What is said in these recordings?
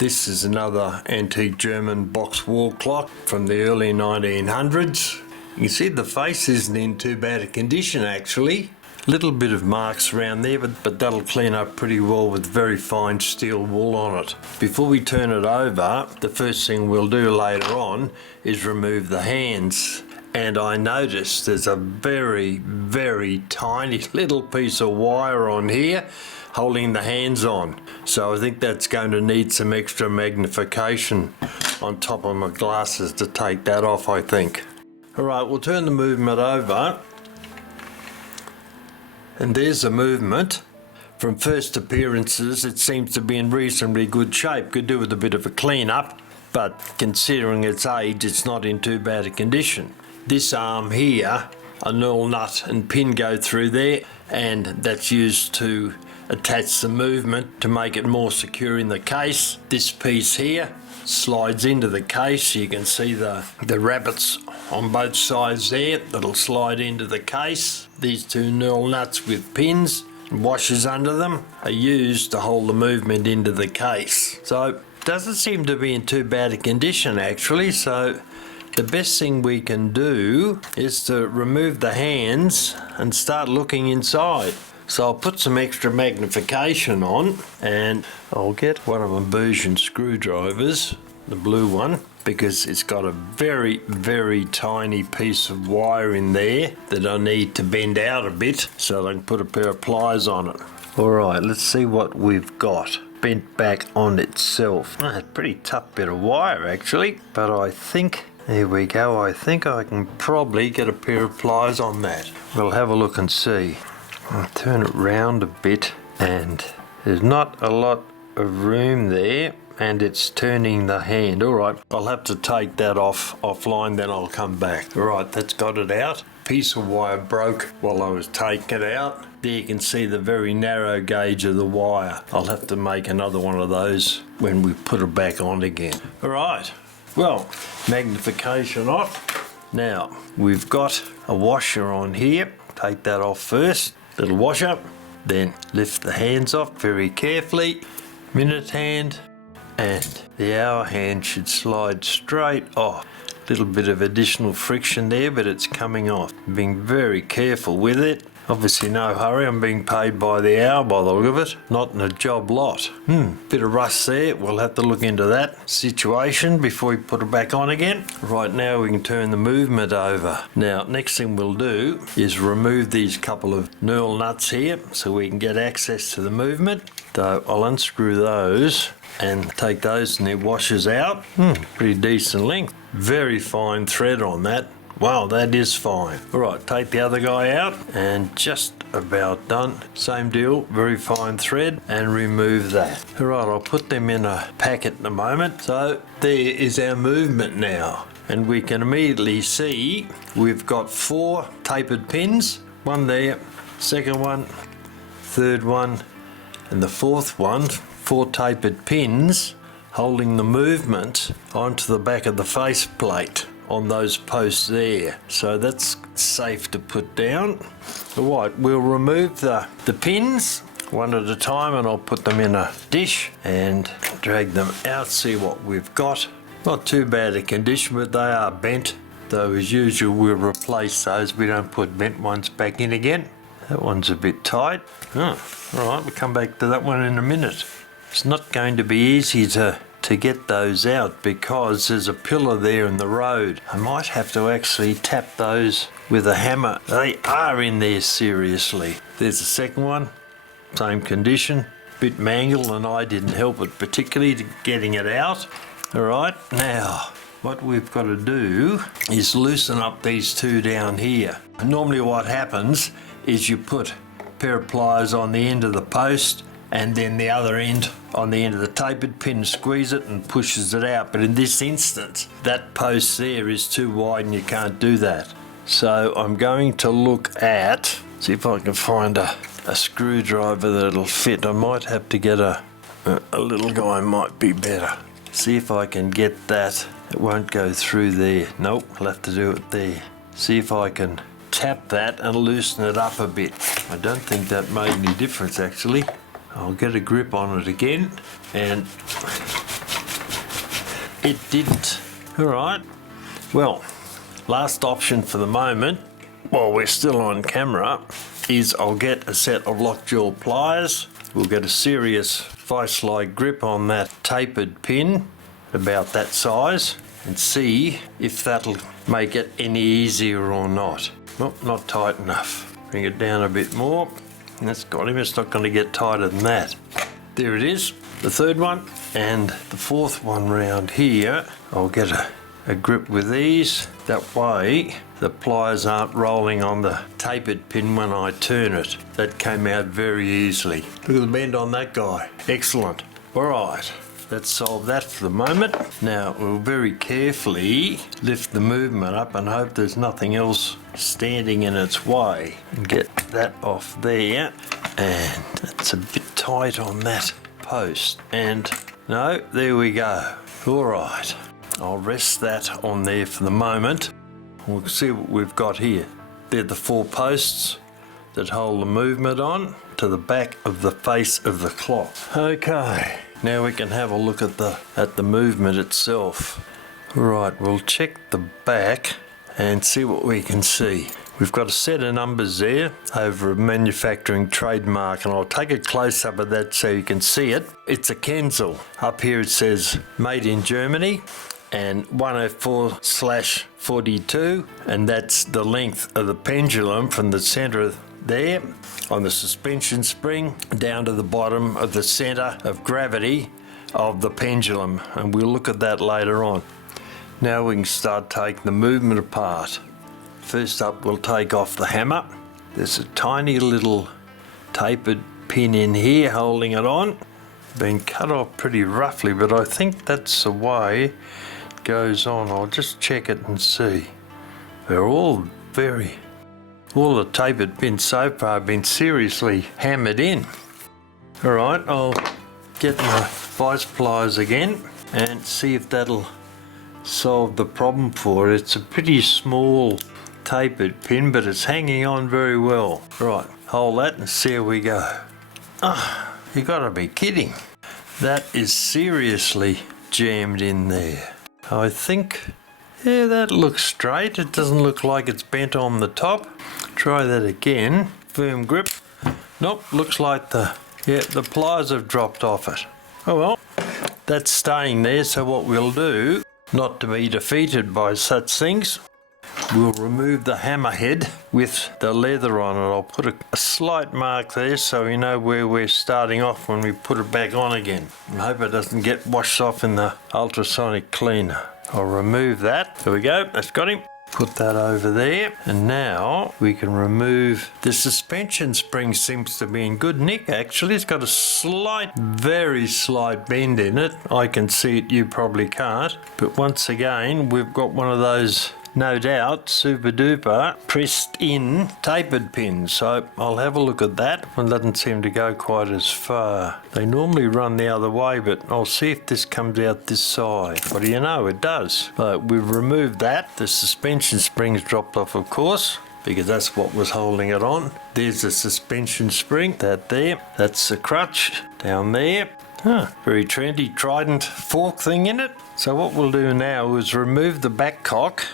This is another antique German box wall clock from the early 1900s. You can see the face isn't in too bad a condition actually. Little bit of marks around there, but that'll clean up pretty well with very fine steel wool on it. Before we turn it over, the first thing we'll do later on is remove the hands. And I noticed there's a very, very tiny little piece of wire on here holding the hands on. So I think that's going to need some extra magnification on top of my glasses to take that off, I think. All right, we'll turn the movement over. And there's the movement. From first appearances, it seems to be in reasonably good shape. Could do with a bit of a clean up, but considering its age, it's not in too bad a condition. This arm here, a knurl nut and pin go through there, and that's used to attach the movement to make it more secure in the case. This piece here slides into the case. You can see the rabbets on both sides there that'll slide into the case. These two knurl nuts with pins and washers under them are used to hold the movement into the case. So it doesn't seem to be in too bad a condition actually, so the best thing we can do is to remove the hands and start looking inside. So I'll put some extra magnification on, and I'll get one of them Bergen screwdrivers, the blue one, because it's got a very, very tiny piece of wire in there that I need to bend out a bit so I can put a pair of pliers on it. Alright, let's see what we've got bent back on itself. That's a pretty tough bit of wire actually, but I think, there we go, I think I can probably get a pair of pliers on that. We'll have a look and see. I'll turn it round a bit, and there's not a lot of room there, and it's turning the hand. Alright, I'll have to take that offline, then I'll come back. Alright, that's got it out. Piece of wire broke while I was taking it out. There you can see the very narrow gauge of the wire. I'll have to make another one of those when we put it back on again. Alright, well, magnification off. Now, we've got a washer on here. Take that off first. Little washer, then lift the hands off very carefully. Minute hand, and the hour hand should slide straight off. Little bit of additional friction there, but it's coming off. Being very careful with it. Obviously no hurry, I'm being paid by the hour by the look of it, not in a job lot. Bit of rust there, we'll have to look into that situation before we put it back on again. Right now we can turn the movement over. Now next thing we'll do is remove these couple of knurl nuts here so we can get access to the movement. So I'll unscrew those and take those and their washers out. Pretty decent length. Very fine thread on that. Wow, that is fine. Alright, take the other guy out and just about done. Same deal, very fine thread, and remove that. Alright, I'll put them in a packet in a moment. So there is our movement now. And we can immediately see we've got 4 tapered pins. One there, second one, third one, and the fourth one. 4 tapered pins holding the movement onto the back of the faceplate on those posts there. So that's safe to put down. Alright, we'll remove the pins one at a time, and I'll put them in a dish and drag them out, see what we've got. Not too bad a condition, but they are bent. Though as usual we'll replace those. We don't put bent ones back in again. That one's a bit tight. Alright, we'll come back to that one in a minute. It's not going to be easy to get those out because there's a pillar there in the road. I might have to actually tap those with a hammer. They are in there seriously. There's the second one, same condition, bit mangled, and I didn't help it particularly to getting it out. Alright, now what we've got to do is loosen up these two down here. Normally what happens is you put a pair of pliers on the end of the post and then the other end on the end of the tapered pin, squeeze it and pushes it out. But in this instance, that post there is too wide and you can't do that. So I'm going to look at, see if I can find a screwdriver that'll fit. I might have to get a little guy, might be better. See if I can get that. It won't go through there. Nope, I'll have to do it there. See if I can tap that and loosen it up a bit. I don't think that made any difference actually. I'll get a grip on it again and it didn't. All right, well, last option for the moment, while we're still on camera, is I'll get a set of lockjaw pliers. We'll get a serious vice-like grip on that tapered pin, about that size, and see if that'll make it any easier or not. Well, not tight enough. Bring it down a bit more. That's got him. It's not going to get tighter than that. There it is, the third one. And the fourth one round here, I'll get a grip with these. That way the pliers aren't rolling on the tapered pin when I turn it. That came out very easily. Look at the bend on that guy. Excellent. All right, let's solve that for the moment. Now we'll very carefully lift the movement up and hope there's nothing else standing in its way. And get that off there. And it's a bit tight on that post. And no, there we go. All right, I'll rest that on there for the moment. We'll see what we've got here. They're the 4 posts that hold the movement on to the back of the face of the clock. Okay, now we can have a look at the movement itself. Right, we'll check the back and see what we can see. We've got a set of numbers there over a manufacturing trademark, and I'll take a close up of that so you can see it. It's a Kienzle. Up here it says made in Germany, and 104/42, and that's the length of the pendulum from the center there on the suspension spring down to the bottom of the center of gravity of the pendulum, and we'll look at that later on. Now we can start taking the movement apart. First up, we'll take off the hammer. There's a tiny little tapered pin in here holding it on. Been cut off pretty roughly, but I think that's the way it goes on. I'll just check it and see. They're all the tapered pins so far have been seriously hammered in. All right, I'll get my vice pliers again and see if that'll solve the problem for it. It's a pretty small tapered pin, but it's hanging on very well. Right, hold that and see how we go. You gotta be kidding. That is seriously jammed in there. I think, yeah, that looks straight. It doesn't look like it's bent on the top. Try that again. Firm grip. Nope, looks like the pliers have dropped off it. Oh well, that's staying there, so what we'll do, not to be defeated by such things, we'll remove the hammerhead with the leather on it. I'll put a slight mark there so we know where we're starting off when we put it back on again. I hope it doesn't get washed off in the ultrasonic cleaner. I'll remove that. There we go, that's got him. Put that over there, and now we can remove the suspension spring. Seems to be in good nick actually. It's got a very slight bend in it. I can see it, you probably can't. But once again, we've got one of those, no doubt, super duper pressed in tapered pins. So I'll have a look at that. One doesn't seem to go quite as far. They normally run the other way, but I'll see if this comes out this side. What do you know, it does. But we've removed that. The suspension springs dropped off, of course, because that's what was holding it on. There's the suspension spring, that there. That's the crutch down there. Very trendy trident fork thing in it. So what we'll do now is remove the back cock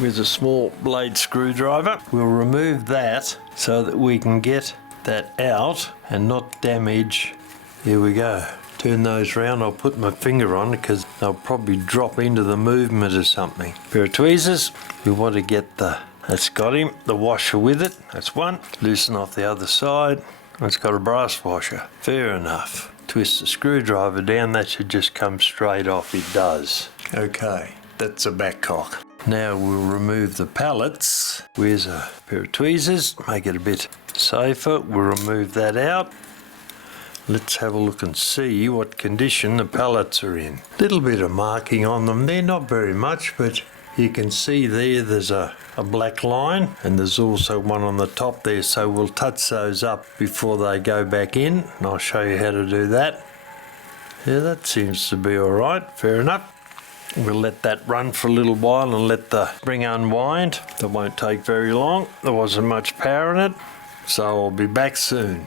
with a small blade screwdriver. We'll remove that so that we can get that out and not damage. Here we go. Turn those round. I'll put my finger on it because they'll probably drop into the movement or something. Pair of tweezers. We want to get that's got him, the washer with it. That's one. Loosen off the other side. It's got a brass washer. Fair enough. Twist the screwdriver down, that should just come straight off. It does. Okay, that's a back cock. Now we'll remove the pallets. Where's a pair of tweezers? Make it a bit safer. We'll remove that out. Let's have a look and see what condition the pallets are in. Little bit of marking on them there, not very much, but you can see there's a black line, and there's also one on the top there, so we'll touch those up before they go back in, and I'll show you how to do that. Yeah, that seems to be all right, fair enough. We'll let that run for a little while and let the spring unwind. That won't take very long. There wasn't much power in it, so I'll be back soon.